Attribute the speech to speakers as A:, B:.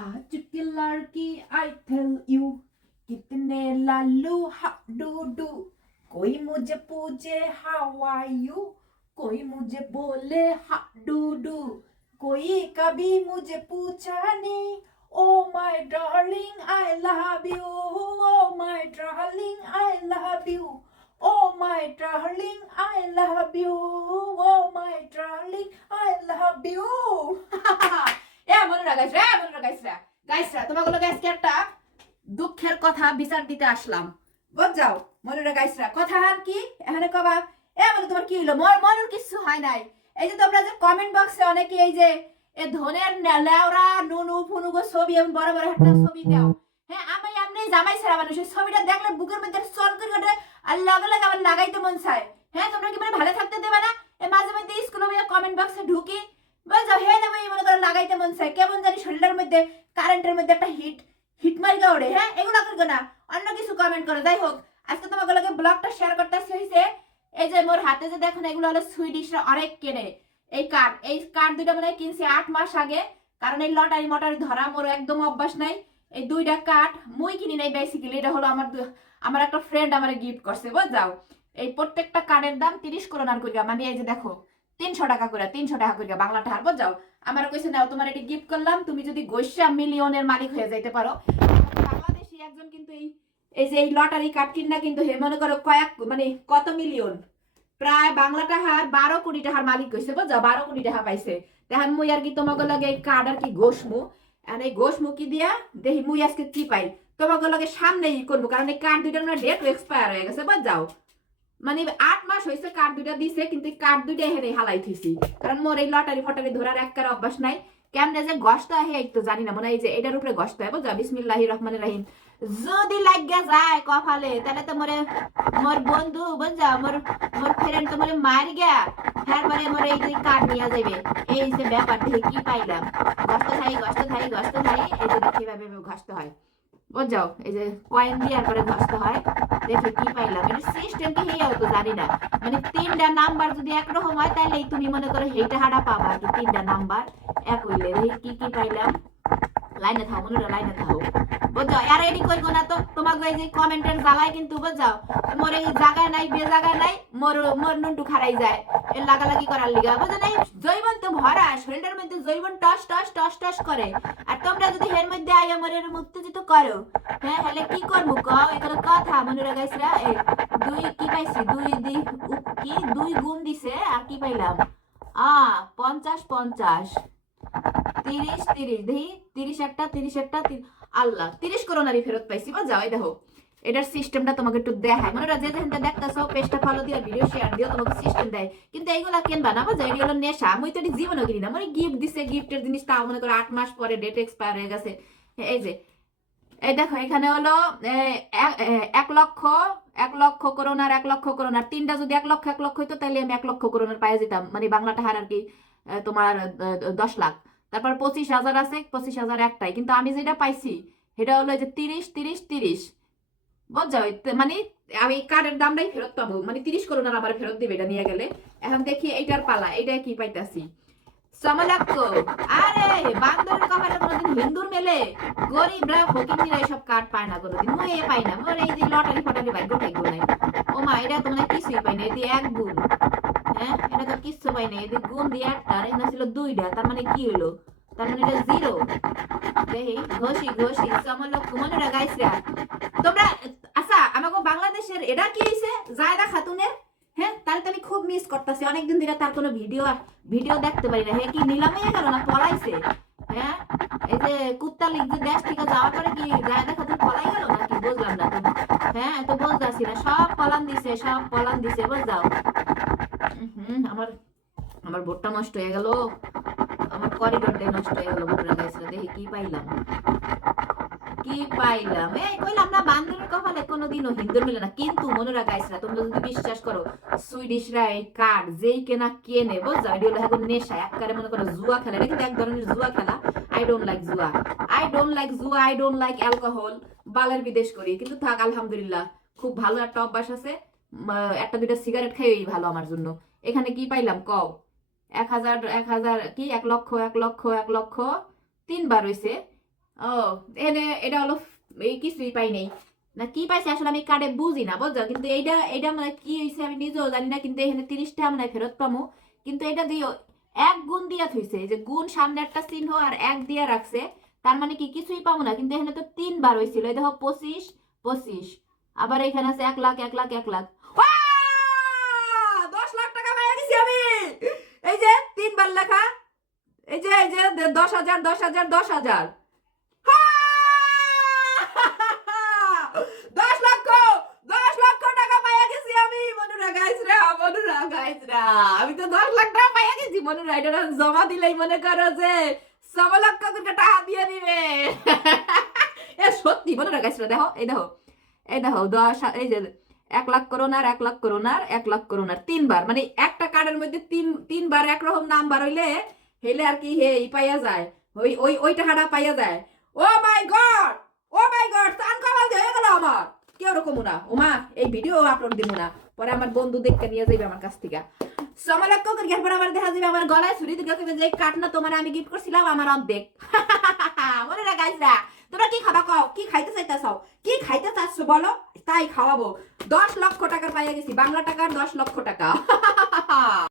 A: Ah, chicky larky, I tell you. Kitne la lu ha do do. Koi mujhe pooche how are you? Koi mujhe bole ha do do. Koi kabhi mujhe poocha nahi. Oh my darling, I love you. Oh my darling, I love you. Oh my darling, I love you. Oh my darling, I love you. দুঃখের কথা বিচার দিতে আসলাম। বুঝ যাও মনে কথা কি? এখানে কবা, এ তোমার কি হলো মনের কিছু হয় নাই। এই যে তোমরা যে কমেন্ট বক্সে অনেকে এই যে, এ ধনের নুনু, ফুনু গো ছবি এবং বড় বড় একটা ছবি দাও। হ্যাঁ আমি এমনি জামাই ছেড়া মানুষ ছবিটা দেখলে বুকের মধ্যে চল করে আর লগে লগে আমার লাগাইতে মন চায়। হ্যাঁ তোমরা কি মানে ভালো থাকতে দেবে না? এ মাঝে মধ্যে স্কুলে কমেন্ট বক্সে ঢুকি হে দেবে মনে করে লাগাইতে মন কেমন জানি শরীরের মধ্যে কারেন্টের মধ্যে একটা হিট হিট মারিকা ওড়ে হ্যাঁ? এগুলো করবে না। অন্য কিছু কমেন্ট করে, যাই হোক। আজকে তোমাকে লগে ব্লগটা শেয়ার করতে হয়েছে এই যে মোর হাতে যে দেখুন এগুলো হলো সুইডিশরা অনেক কেনে। এই কার্ড এই কার্ড দুইটা মানে কিনছি আট মাস আগে, কারণ এই লটারি মটারি ধরা মোর একদম অভ্যাস নাই। এই দুইটা কার্ড মুই কিনি নাই বেসিক্যালি এটা হলো আমার আমার একটা ফ্রেন্ড আমার গিফট করছে বুঝ যাও এই প্রত্যেকটা কার্ডের দাম তিরিশ করোনার করিয়া মানে এই যে দেখো তিনশো টাকা করে, তিনশো টাকা করিয়া বাংলা টাকার বুঝ যাও। আমার কইছে, নাও, তোমার এটি গিফট করলাম। তুমি যদি গৈসা মিলিয়নের মালিক হয়ে যাইতে পারো। বাংলাদেশি একজন কিন্তু এই এই যে এই লটারি কার্ড কিনা কিন্তু হে, মনে করো কয়েক মানে কত মিলিয়ন? প্রায় বাংলা টাকার বারো কোটি টাকার মালিক হয়েছে বুঝছ? বারো কোটি টাকা পাইছে। দেখেন, মুই আর কি তোমাকে লাগে এই কার্ড আর কি ঘোষমু আর এই ঘোষমু কি দিয়া? দেখি, মুই আজকে কি পাই? তোমাকে লগে সামনেই করব, কারণ এই কার্ড দুইটার ডেট এক্সপায়ার হয়ে গেছে বুঝ যাও মানে আট মাস হয়েছে কার্ড দুইটা দিছে, কিন্তু কার্ড দুইটা হেরে হালাই থইছি। কারণ মোর এই লটারি ফটারি ধরার এক অভ্যাস নাই। কেমনে যে গস্ত হে একটু জানি না, মনে হয় যে এটার উপরে গস্ত হয় বুঝছ? বিসমিল্লাহি রহমানির রহিম। যদি লাগিয়া যায় কপালে, তাহলে তো মরে মোর বন্ধু, বুঝছ? মোর মোর ফ্রেন্ড তো মরে মার গিয়া, তারপরে মোর এই যে কার্ড নিয়ে যাবে এই যে ব্যাপার দেখে কি পাইলাম? গস্ত খাই গস্ত খাই গস্ত খাই এই যে দেখি ভাবে ঘস্ত হয় বুঝছ? এই যে কয়েন দিয়ে পরে ঘস্ত হয়। দেখে কি পাইলাম। এটা সিস্টেম কি জানি না। মানে তিনটা নাম্বার যদি একরকম হয় তাহলে তুমি মনে করো হেইটা হাডা পাবা কি। তিনটা নাম্বার এক হইলে। কি কি পাইলাম। লাইনে থাও মনে লাইনে থাও। বুঝছ? আর এডি করব না তো। তোমাকে এই যে কমেন্টের জ্বালায় কিন্তু, বুঝছ? মোর এই জায়গায় নাই বে জায়গায় নাই, মোর মোর নুনটু খারাই যায়। এর লাগালাগি করার লিগা। বুঝো নাই? জৈবন ভরা শরীরের মধ্যে জৈবন টস টস টস টস করে। আর তোমরা যদি হের মধ্যে আইয়া মরের উত্তেজিত করো হ্যাঁ হলে কি করব? কও এখানে কথা মনে রাখাইছিরা এই দুই কি পাইছি? দুই দি কি? দুই গুণ দিছে, আর কি পাইলাম? আ, পঞ্চাশ পঞ্চাশ। তিরিশ তিরিশ। দেখি, তিরিশ একটা তিরিশ একটা আল্লাহ, তিরিশ করোনারি ফেরত পাইছি। বা যাও দেখো। এটার সিস্টেমটা তোমাকে একটু দেখায়। মনে রাখে যে যেখানটা দেখতেছো, পেজটা ফলো দিয়ে ভিডিও শেয়ার দিও, তোমাকে সিস্টেম দেয়। কিন্তু এইগুলা কিনবা না বুঝো এটি হলো নেশা। আমি তো জীবনও কিনি না। মানে গিফট দিছে গিফটের জিনিস, তাও মনে করো আট মাস পরে ডেট এক্সপায়ার হয়ে গেছে। এই যে, এই দেখো, এখানে হলো এক- লক্ষ, এক লক্ষ করোনার এক লক্ষ করোনার। তিনটা যদি এক লক্ষ এক লক্ষ হইতো তাহলে আমি এক লক্ষ করোনার পাইয়ে যেতাম। মানে বাংলা টাকার আর কি তোমার দশ লাখ। তারপর পঁচিশ হাজার আছে, পঁচিশ হাজার একটাই। কিন্তু আমি যেটা পাইছি, সেটা হলো যে তিরিশ তিরিশ তিরিশ। বুঝছ এতে মানে আমি কার্ডের দামটাই ফেরত পাবো। মানে তিরিশ করোনার আবার ফেরত দিবে এটা নিয়ে গেলে। এখন দেখি এইটার পালা এটা কি পাইতাছি? আরে বান্দরের কপালে কোনোদিন হিন্দুর মেলে। এসব কার্ড পায় না কোনোদিন। পাই না এই যে লটারি ফটারি নাই ও মা, এটা তো মানে কিছুই পাই না এদি এক গুণ। হ্যাঁ এটা তো কিচ্ছু পাই না এদি গুণ দিয়ে একটা আর এখানে ছিল দুইটা, তার মানে কি হলো? তার মানে এটা জিরো দেখি, ঘষি ঘষি সমলক্ষ মনে রাখাইছে তোমরা আচ্ছা আমাকে বাংলাদেশের এটা কি হয়েছে জায়দা খাতুনের? হ্যাঁ তাহলে তো আমি খুব মিস করতেছি। অনেকদিন ধরে তার কোনো ভিডিও ভিডিও দেখতে পারি না। হ্যাঁ কি নিলামে গেল না? পলাইছে। হ্যাঁ এই যে কুত্তা লিগ যে দেশ থেকে যাওয়ার পরে কি জায়দা খাতুন পলাই গেল না কি বুঝলাম না তো। হ্যাঁ তো বুঝতেছি না। সব পলান দিছে, সব পলান দিছে, বুঝলাম। হুম, আমার আমার বোটটা নষ্ট হয়ে গেল। আমার করিডোরটাই নষ্ট হয়ে গেল বোটরা গাইছিল দেখি কি পাইলাম। কি পাইলাম? এই কইলাম না বান্দরের কপালে কোনোদিনও হিন্দুর মিলে না। কিন্তু মনে রাখাইছিল তোমরা যদি বিশ্বাস করো সুইডিশরা এই কার্ড যেই কেনা কেনে, বুঝছ? এটি হলো এখন নেশা একবারে মনে করো জুয়া খেলা। এটা কিন্তু এক ধরনের জুয়া খেলা। আই ডোন্ট লাইক জুয়া। আই ডোন্ট লাইক জুয়া আই ডোন্ট লাইক অ্যালকোহল বালের বিদেশ করি। কিন্তু থাক, আলহামদুলিল্লাহ, খুব ভালো একটা অভ্যাস আছে। একটা দুইটা সিগারেট খাইই ভালো আমার জন্য। এখানে কি পাইলাম? কও। এক হাজার এক হাজার কি? এক লক্ষ এক লক্ষ এক লক্ষ তিনবার হয়েছে
B: ও, এনে এটা হলো এই কিছুই পাই নাই। না, কি পাইছে আসলে আমি কার্ডে বুঝি না, বুঝছ? কিন্তু এইটা এইটা মানে কি হয়েছে আমি নিজেও জানি না, কিন্তু এখানে তিরিশটা মানে ফেরত পামো। কিন্তু এটা দিও এক গুণ দিয়া থইছে যে গুণ সামনে একটা চিহ্ন আর এক দিয়া রাখছে, তার মানে কি কিছুই পাবো না। কিন্তু এখানে তো তিনবার হয়েছিল এই দেখো পঁচিশ পঁচিশ। আবার এখানে আছে এক লাখ এক লাখ এক লাখ। দশ লাখ টাকা পেয়ে গেছি আমি এই যে তিনবার লেখা এই যে এই যে দশ হাজার দশ হাজার দশ হাজার। দশ লক্ষ দশ লক্ষ টাকা পাইয়া গেছি আমি, মনুরা গাইছরা মনুরা গাইছরা আমি তো দশ লাখ টাকা পাইয়া গেছি, মনুরা, এটা জমা দিলেই মনে করো যে সব লক্ষ টাকা দিয়ে দিবে। এ সত্যি, মনুরা গাইছরা দেখো, এই দেখো এই দেখো, দশ, এই যে এক লাখ করোনার, এক লাখ করোনার, এক লাখ করোনার, তিনবার মানে একটা কার্ডের মধ্যে তিন, তিনবার একরকম নাম্বার হইলে হেলে আর কি হে, ই পাইয়া যায়। ওই ওই ওই টাকাটা পাইয়া যায়। Oh my god! Oh my god! সান কামাল হয়ে গেল আমার। কেউ রকম না। ওমা, এই ভিডিও আপলোড দিব না। পরে আমার বন্ধু দেখতে নিয়ে যাইবে আমার কাছ থেকে। সমালক্ষ করে পরে আমার দেখা যাবে আমার গলায় ছুরি দিকে কইবে যে কাট না তোমার আমি গিফট করছিলাম আমার অর্ধেক। মনে রাখাইছা তোমরা কি খাবা কও? কি খাইতে চাইতেছ? কি খাইতে চাচ্ছ বলো? তাই খাওয়াবো। দশ লক্ষ টাকার পাইয়া গেছি। বাংলা টাকার দশ লক্ষ টাকা।